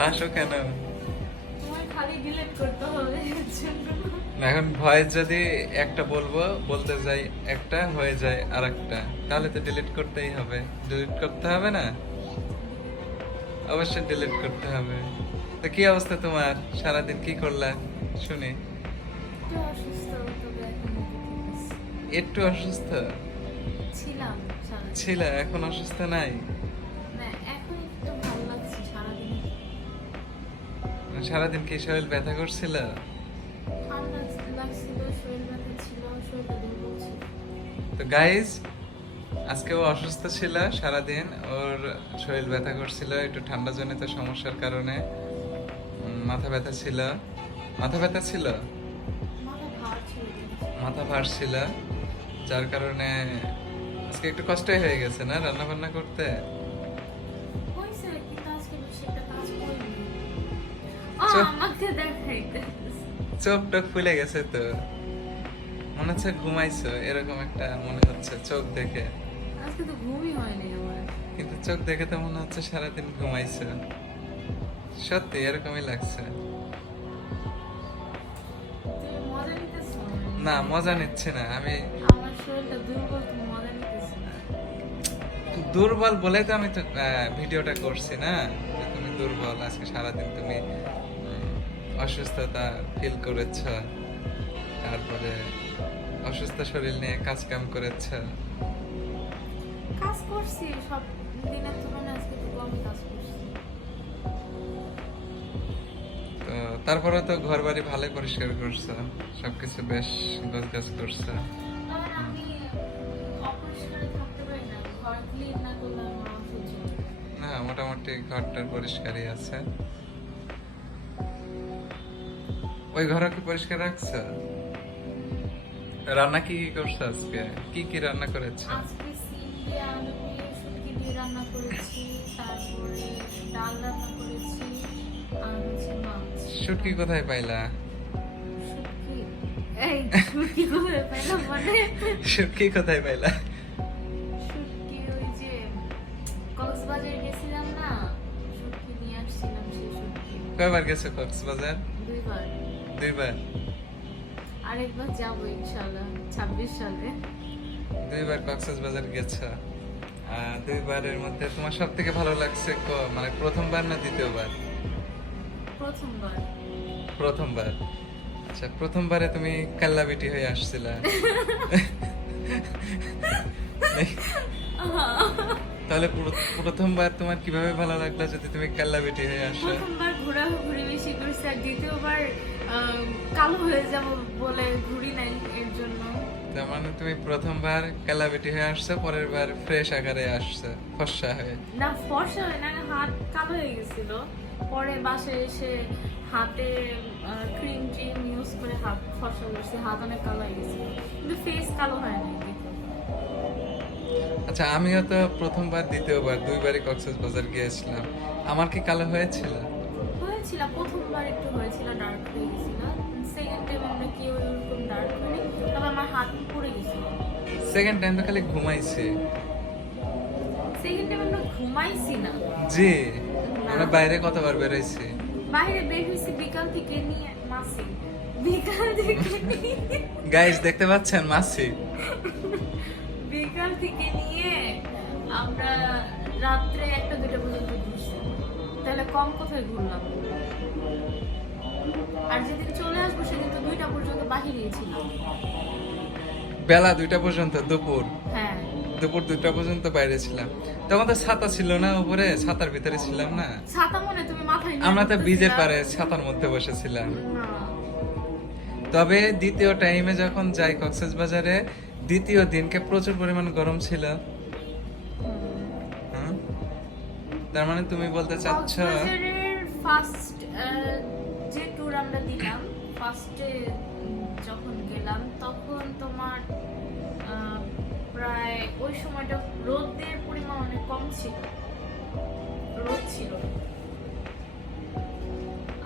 হাসো কেন। এখন ভয়েস যদি একটা বলব বলতে যাই একটা হয়ে যায় আর একটা তাহলে তো ডিলিট করতেই হবে। ডিলিট করতে হবে না? অবশ্যই ডিলিট করতে হবে। তো কি অবস্থা তোমার? সারাদিন কি করলা? শুনি। একটু অসুস্থ ছিলাম ছিল? এখন অসুস্থ নাই? সারাদিন কি শরীর ব্যথা করছিল? তো গাইজ আজকে ও অসুস্থ ছিল সারাদিন ওর শরীর ব্যথা করছিল একটু ঠান্ডা জনিত সমস্যার কারণে। মাথা ব্যথা ছিল। মাথা ব্যথা ছিল? মাথা ভার ছিল। মাথা ভার ছিল যার কারণে আজকে একটু কষ্টই হয়ে গেছে না রান্না বান্না করতে? চোখ টোক ফুলে গেছে তো। মনে হচ্ছে ঘুমাইছো এরকম একটা মনে হচ্ছে চোখ দেখে। আজকে তো ঘুমই হয়নি আমার। কিন্তু চোখ দেখে তো মনে হচ্ছে সারাদিন ঘুমাইছো। সত্যি এরকমই লাগছে। না? মজা নিচ্ছে না আমি আমার শরীরটা দুর্বল মজা নিতেছো না। দুর্বল বলে তো আমি ভিডিওটা করছি না। তুমি দুর্বল আজকে সারাদিন তুমি অসুস্থতা ফিল করেছ তারপরে অসুস্থ শরীর নিয়ে কাজ কাম করেছ? কাজ করছি সব দিনের তুলনায় আজকে একটু কম কাজ করছি। তো তারপরে তো ঘর বাড়ি ভালোই পরিষ্কার করছ সবকিছু বেশ গোছ গাছ করছ। না মোটামুটি ঘরটার পরিষ্কারই আছে। ওই ঘর কি পরিষ্কার রাখছো? রান্না কি কি করছ আজকে? কি কি রান্না করেছ? আজকে সিম আলু শুটকি দিয়ে রান্না করেছি তারপরে ডাল রান্না করেছি আর হচ্ছে মাছ। শুটকি কোথায় পাইলা? শুটকি? কোথায় পেলাম মানে? শুটকি কোথায় পাইলা? শুটকি ওই যে কক্সবাজারে গেছিলাম না শুটকি নিয়ে আসছিলাম সেই শুটকি। কয়বার গেছো কক্সবাজার? দুইবার আরেকবার যাব ইনশাল্লাহ ছাব্বিশ সালে। দুইবার কক্সবাজার গেছো। দুইবারের মধ্যে তোমার সব থেকে ভালো লাগছে মানে প্রথমবার না দ্বিতীয়বার? প্রথমবার। প্রথমবার। আচ্ছা প্রথমবারে তুমি কাল্লা বেটি হয়ে আসছিলা। তাহলে প্রথমবার তোমার কীভাবে ভালো লাগল যদি তুমি কাল্লা বেটি হয়ে আসো? প্রথমবার ঘোরাঘুরি বেশি করছি আর দ্বিতীয়বার কালো হয়ে যাব বলে ঘুরি নাই এর জন্য। তার মানে তুমি প্রথমবার কাল্লা বেটি হয়ে আসছো পরের বার ফ্রেশ আকারে আসছো ফর্সা হয়ে। না ফর্সা হয় না হাত কালো হয়ে গেছিল। পরে বাসায় এসে হাতে ক্রিম ট্রিম ইউজ করে হাত ফর্সা করছি হাত অনেক কালো হয়ে গেছিল। কিন্তু ফেস কালো হয় না আচ্ছা আমিও তো প্রথমবার দ্বিতীয়বার দুইবারই কক্সবাজার গিয়েছিলাম। আমার কি কালো হয়েছিল? হয়েছিল প্রথমবার একটু হয়েছিল ডার্ক হয়ে গেছিল। সেকেন্ড টাইম আমরা কেউ এরকম ডার্ক হয়নি তবে আমার হাত পড়ে গেছিল। সেকেন্ড টাইম তো খালি ঘুমাইছি। সেকেন্ড টাইম আমরা ঘুমাইছি না। জি আমরা বাইরে কতবার বেরোইছি? বাইরে বের হয়েছি বিকাল থেকে নিয়ে মাসি বিকাল থেকে গাইস দেখতে পাচ্ছেন মাসি বিকাল থেকে নিয়ে আমরা রাত্রে একটা দুটো পর্যন্ত ঘুরছি। তাহলে কম কোথায় ঘুরলাম। আর যেদিন চলে আসব সেদিন তো দুইটা পর্যন্ত বাহিরেই ছিলাম বেলা দুইটা পর্যন্ত দুপুর? হ্যাঁ। দুপুর দুইটা পর্যন্ত বাইরে ছিলাম। তখন তো ছাতা ছিল না উপরে? ছাতার ভিতরে ছিলাম না? ছাতা মনে তুমি মাথায় আমরা তো বীজের পারে ছাতার মধ্যে বসেছিলাম। তবে দ্বিতীয় টাইমে যখন যাই কক্সেস বাজারে দ্বিতীয় দিনকে প্রচুর পরিমাণ গরম ছিল। তার মানে তুমি বলতে চাচ্ছ ফার্স্ট যে ট্যুর আমরা দিলাম ফার্স্টে যখন গেলাম তখন তোমার প্রায় ওই সময়টা রোদের পরিমাণ অনেক কম ছিল। রোদ ছিল।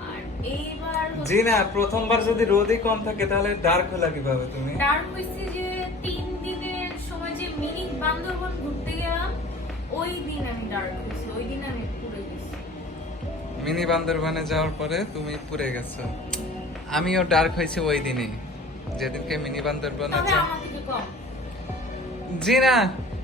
আর এইবার জি না প্রথমবার যদি রোদই কম থাকে তাহলে ডার্ক হলা কীভাবে তুমি? ডার্ক হয়েছে যে তিন দিনের সময় যে মিনি বান্দরবন ঘুরতে ওই দিন আমি ডার্ক হয়েছি ওই দিন আমি পুড়ে গেছি। মিনি বান্দরবানে যাওয়ার পরে তুমি পুড়ে গেছো। আমিও ডার্ক হয়েছে ওই দিনই যেদিনকে মিনি বান্দরবানে কম। জি না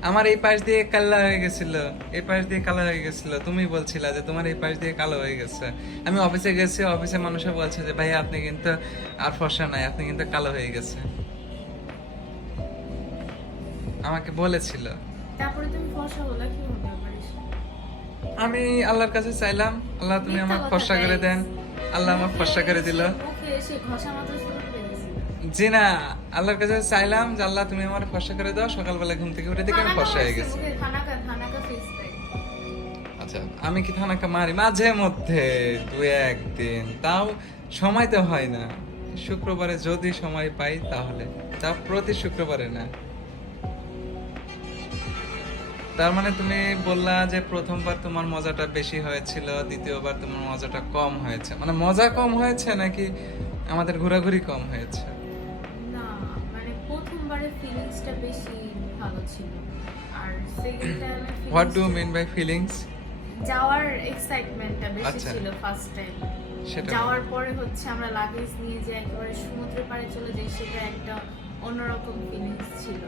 আমার এই পাশ দিয়ে কালো হয়ে গেছিল এই পাশ দিয়ে কালো হয়ে গেছিল। তুমি বলছিলা যে তোমার এই পাশ দিয়ে কালো হয়ে গেছে। আমি অফিসে গেছি অফিসে মানুষে বলছে যে ভাই আপনি কিন্তু আর ফসা নাই আপনি কিন্তু কালো হয়ে গেছে। আমাকে বলেছিল। তারপরে তুমি ফর্সা হলো কি হবে আমি আল্লাহর কাছে চাইলাম আল্লাহ তুমি আমার ফর্সা করে দেন। আল্লাহ আমার ফর্সা করে দিল। জি না আল্লাহর কাছে চাইলাম যে আল্লাহ তুমি আমার ফর্সা করে দাও সকালবেলা ঘুম থেকে উঠে দেখি আমি ফর্সা হয়ে গেছি। আচ্ছা আমি কি থানাকে মারি? মাঝে মধ্যে দু একদিন তাও সময় তো হয় না। শুক্রবারে যদি সময় পাই তাহলে। তা প্রতি শুক্রবারে না। তার মানে তুমি বললা যে প্রথমবার তোমার মজাটা বেশি হয়েছিল দ্বিতীয়বার তোমার মজাটা কম হয়েছে। মানে মজা কম হয়েছে নাকি আমাদের ঘোরাঘুরি কম হয়েছে? না মানে প্রথমবারে ফিলিংসটা বেশি ভালো ছিল। আর সেকেন্ড টাইমে what do mean by feelings যাওয়ার এক্সাইটমেন্টটা বেশি আচ্ছা। ছিল ফার্স্ট টাইম সেটা যাওয়ার পরে হচ্ছে আমরা লাগেজ নিয়ে যে একেবারে সমুদ্র পাড়ে চলে যাই সেটা একটা অন্যরকম ফিলিংস ছিল।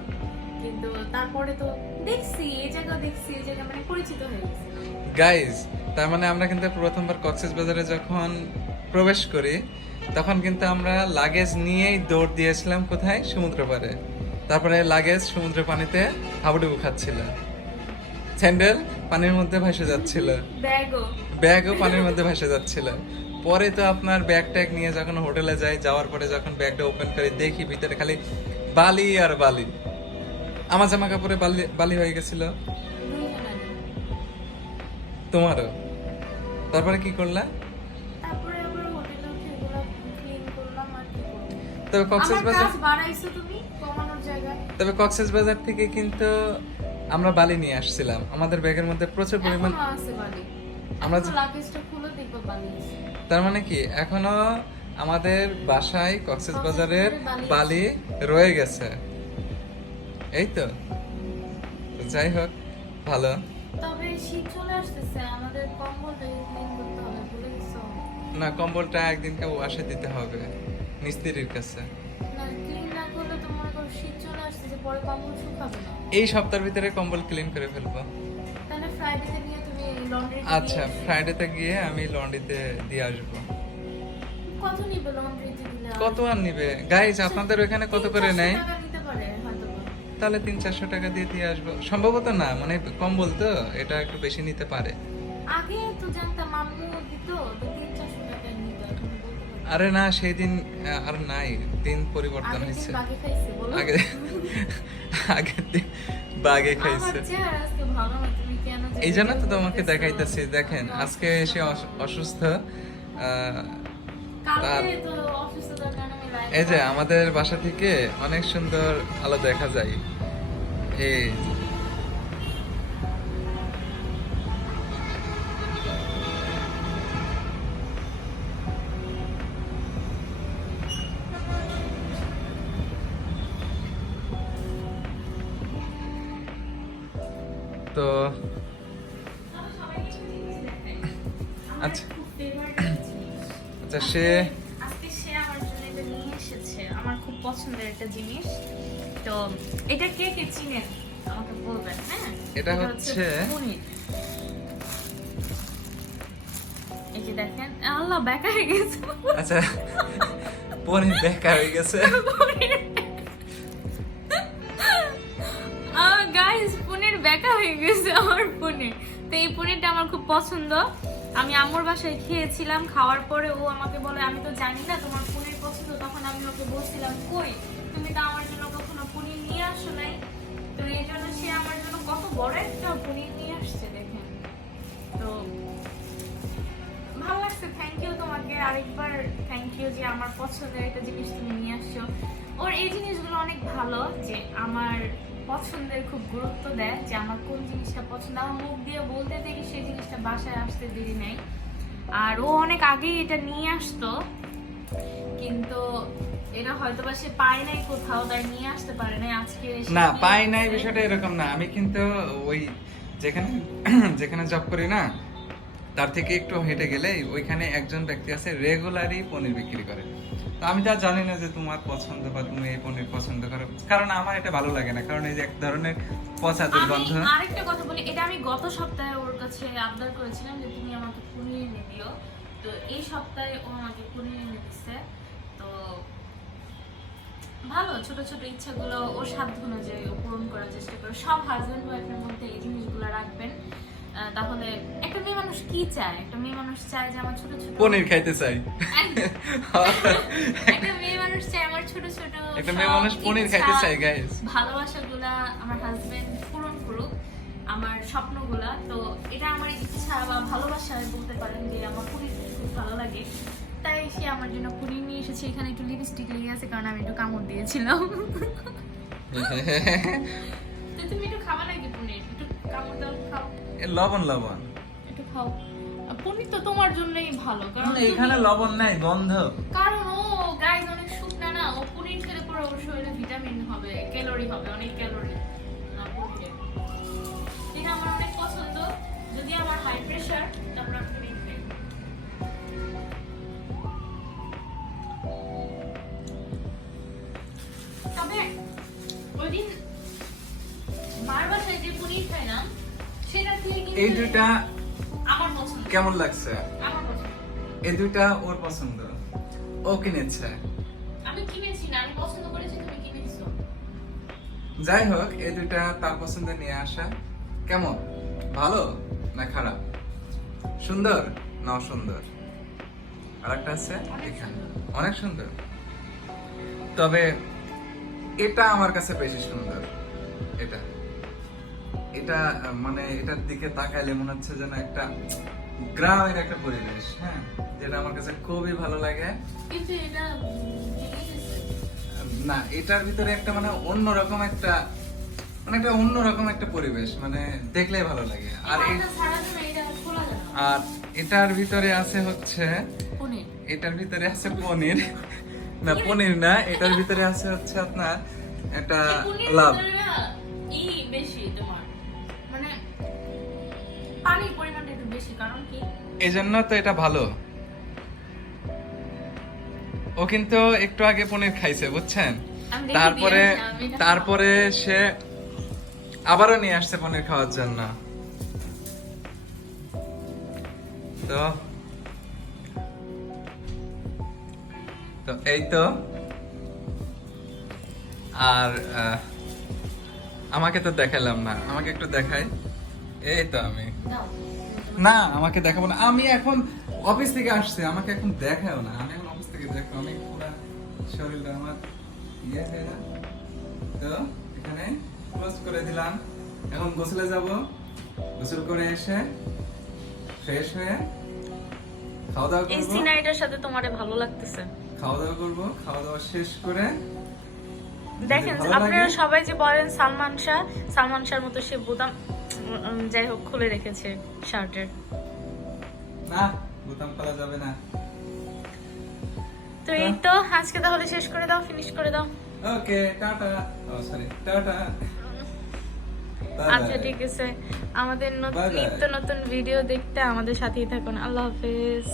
কিন্তু তারপরে তো দেখছি এই জায়গা দেখছি এই জায়গা মানে পরিচিত হয়ে গেছে। গাইজ তার মানে আমরা কিন্তু প্রথমবার কক্সেস বাজারে যখন প্রবেশ করি তখন কিন্তু আমরা লাগেজ নিয়েই দৌড় দিয়েছিলাম কোথায়? সমুদ্র পাড়ে তারপরে লাগেজ সমুদ্র পানিতে হাবুডুবু খাচ্ছিল। স্যান্ডেল পানির মধ্যে ভাসে যাচ্ছিল। ব্যাগও ব্যাগও পানির মধ্যে ভাসে যাচ্ছিল। পরে তো আপনার ব্যাগ ট্যাগ নিয়ে যখন হোটেলে যাই যাওয়ার পরে যখন ব্যাগটা ওপেন করে দেখি ভিতরে খালি বালি আর বালি। আমার জামা কাপড়ে বালি বালি হয়ে গেছিল। তোমারও? তারপরে কি করলা? তবে কক্সেস বাজার কাজ বাড়াইছো তুমি কমানোর জায়গায়? তবে কক্সেস বাজার থেকে কিন্তু আমরা বালি নিয়ে আসছিলাম। আমাদের ব্যাগের মধ্যে প্রচুর পরিমাণ আমরা। তার মানে কি? এখনও আমাদের বাসায় কক্সেস বাজারের বালি রয়ে গেছে। এই তো। যাই হোক ভালো। তবে শীত চলে আসতেছে আমাদের কম্বলটা ক্লিন করতে হবে ভুলে গেছো না কম্বলটা একদিনকে ওয়াশে দিতে হবে মিস্ত্রির কাছে। না ক্লিন না করলে তো মনে করো শীত চলে আসতেছে পরে কম্বল শুকাবে না। এই সপ্তাহের ভিতরে কম্বল ক্লিন করে ফেলব। তাহলে ফ্রাইডেতে নিয়ে তুমি লন্ড্রি আচ্ছা ফ্রাইডেতে গিয়ে আমি লন্ড্রিতে দিয়ে আসব। কত নিবে লন্ড্রিতে দিলে? আর? কত আর নিবে? গাইজ আপনাদের ওখানে কত করে নেয়? তাহলে তিন চারশো টাকা দিয়ে দিয়ে আসব। সম্ভবত না মানে কম বলতো এটা একটু বেশি নিতে পারে। আগে তো জানতাম আম্মু দিত তিন চারশো টাকা নিত এখন বলতে পারি আরে না সেই দিন আর নাই দিন পরিবর্তন হয়েছে। আগে আগের দিন বাগে খাইছে। এই জন্য তো তোমাকে দেখাইতেছি দেখেন আজকে এসে অস- অসুস্থ আহ, তার- এই যে আমাদের বাসা থেকে অনেক সুন্দর আলো দেখা যায় এই তো আচ্ছা। আচ্ছা সে পছন্দের একটা জিনিস। তো এটা কে কে চিনেন? আমাকে বলবেন হ্যাঁ? এটা হচ্ছে- পনির এই যে দেখেন আল্লাহ বেকা হয়ে গেছে। আচ্ছা পনির বেকার হয়ে গেছে। গাইস পনির বেকা হয়ে গেছে আমার পনির তো এই পনিরটা আমার খুব পছন্দ। আমি আম্মুর বাসায় খেয়েছিলাম খাওয়ার পরে ও আমাকে বলে আমি তো জানি না তোমার পনির পছন্দ তখন আমি ওকে বলছিলাম, কই? তুমি তো আমার জন্য কখনো পনির নিয়ে আসো নাই। তো এই জন্য সে আমার জন্য কত বড় একটা পনির নিয়ে আসছে, দেখেন। তো ভালো লাগছে থ্যাংক ইউ তোমাকে। আরেকবার থ্যাংক ইউ যে আমার পছন্দের একটা জিনিস তুমি নিয়ে আসছো। ওর এই জিনিসগুলো অনেক ভালো যে আমার পছন্দের খুব গুরুত্ব দেয়, যে আমার কোন জিনিসটা পছন্দ। আমার মুখ দিয়ে বলতে দেখি সেই জিনিসটা বাসায় আসতে দেরি নেই। আর ও অনেক আগেই এটা নিয়ে আসতো। কিন্তু এটা হয়তো বা সে পায় নাই কোথাও তাই নিয়ে আসতে পারে নাই আজকে না পাই নাই বিষয়টা এরকম না। আমি কিন্তু ওই যেখানে যেখানে জব করি না তার থেকে একটু হেঁটে গেলে ওইখানে একজন ব্যক্তি আছে রেগুলারই পনির বিক্রি করে। তো আমি যা জানি না যে তোমার পছন্দ বা তুমি এই পনির পছন্দ করো। কারণ আমার এটা ভালো লাগে না। কারণ এই যে এক ধরনের পচা দুর্গন্ধ। আরেকটা কথা বলি এটা আমি গত সপ্তাহে ওর কাছে আবদার করেছিলাম যে তুমি আমাকে পনির দিও। তো এই সপ্তাহে ও আমাকে পনির এনে দিচ্ছে তো ভালো ছোট ছোট ইচ্ছাগুলো ওর সাধ্য অনুযায়ী ও পূরণ করার চেষ্টা করে। সব হাজবেন্ড ওয়াইফের মধ্যে এই জিনিসগুলো রাখবেন। তাহলে একটা মেয়ে মানুষ কি চায়? একটা মেয়ে মানুষ চায় যে আমার ছোট ছোট পনির খাইতে চাই একটা মেয়ে মানুষ চায় আমার ছোট ছোট একটা মেয়ে মানুষ পনির খাইতে চায় গাইস ভালোবাসাগুলা আমার হাজবেন্ড পূরণ করুক আমার স্বপ্নগুলা। তো এটা আমার ইচ্ছা বা ভালোবাসা বলতে পারেন যে আমার পনির খেতে খুব ভালো লাগে। তাই সে আমার জন্য পনির নিয়ে এসেছে। এখানে একটু লিপস্টিক লেগে আছে কারণ আমি একটু কামড় দিয়েছিলাম। তো তুমি একটু খাবা নাকি পনির? একটু কামড় দাও খাও। লবণ লবণ। একটু খাও। পনির তো তোমার জন্যই ভালো কারণ এখানে লবণ নাই গন্ধ। কারণ ও গাইজ অনেক শুকনা না। ও পনির খেলে পরে ওর শরীরে ভিটামিন হবে ক্যালোরি হবে অনেক ক্যালোরি না পনিরে। এটা আমার অনেক পছন্দ। যদি আমার হাই প্রেশার এই দুইটা আমার পছন্দ। কেমন লাগছে? আমার পছন্দ। এই দুইটা ওর পছন্দ। ও কিনেছে। আমি কিনেছি না আমি পছন্দ করেছি তুমি কিনে দিছো যাই হোক এই দুইটা তার পছন্দ নিয়ে আসা। কেমন? ভালো না খারাপ? সুন্দর না অসুন্দর? আরেকটা আছে এখানে। অনেক সুন্দর। তবে এটা আমার কাছে বেশি সুন্দর। এটা। এটা মানে এটার দিকে তাকাইলে মনে হচ্ছে যেন একটা গ্রামের একটা পরিবেশ হ্যাঁ? যেটা আমার কাছে খুবই ভালো লাগে। না এটার ভিতরে একটা মানে অন্যরকম একটা মানে একটা অন্যরকম একটা পরিবেশ মানে দেখলে ভালো লাগে। আর। আর এটার ভিতরে আছে হচ্ছে এটার ভিতরে আছে পনির। না পনির না এটার ভিতরে আছে হচ্ছে আপনার একটা লাভ। ই বেশি তোমার। মানে পানির পরিমাণটা একটু বেশি কারণ কি? এই জন্য তো এটা ভালো। ও কিন্তু একটু আগে পনির খাইছে বুঝছেন? তারপরে তারপরে সে আবারও নিয়ে আসছে পনির খাওয়ার জন্য। তো তো এই তো। আর আমাকে তো দেখালাম না। আমাকে একটু দেখাই। এই তো আমি। না আমাকে দেখাবো না। আমি এখন অফিস থেকে আসছি। আমাকে এখন দেখাও না। আমি এখন অফিস থেকে দেখো। আমি পুরো শরীরটা আমার ইয়ে হয়ে না তো এখানে ক্লোজ করে দিলাম। এখন গোসলে যাব। গোসল করে এসে ফ্রেশ হয়ে খাওয়া দাওয়া এই সিনারিটার সাথে তোমারে ভালো লাগতেছে। খাওয়া দাওয়া করব। খাওয়া দাওয়া শেষ করে দেখেন আপনারা সবাই যে বলেন সালমান শাহ সালমান শাহর মতো সে বোতাম যাই হোক খুলে রেখেছে শার্টের। না বোতাম খোলা যাবে না। তো এই তো আজকে তাহলে শেষ করে দাও ফিনিশ করে দাও। Okay tata. ও সরি টাটা। আচ্ছা ঠিক আছে। আমাদের. নিত্য নতুন ভিডিও দেখতে আমাদের সাথেই থাকুন। আল্লাহ হাফেজ।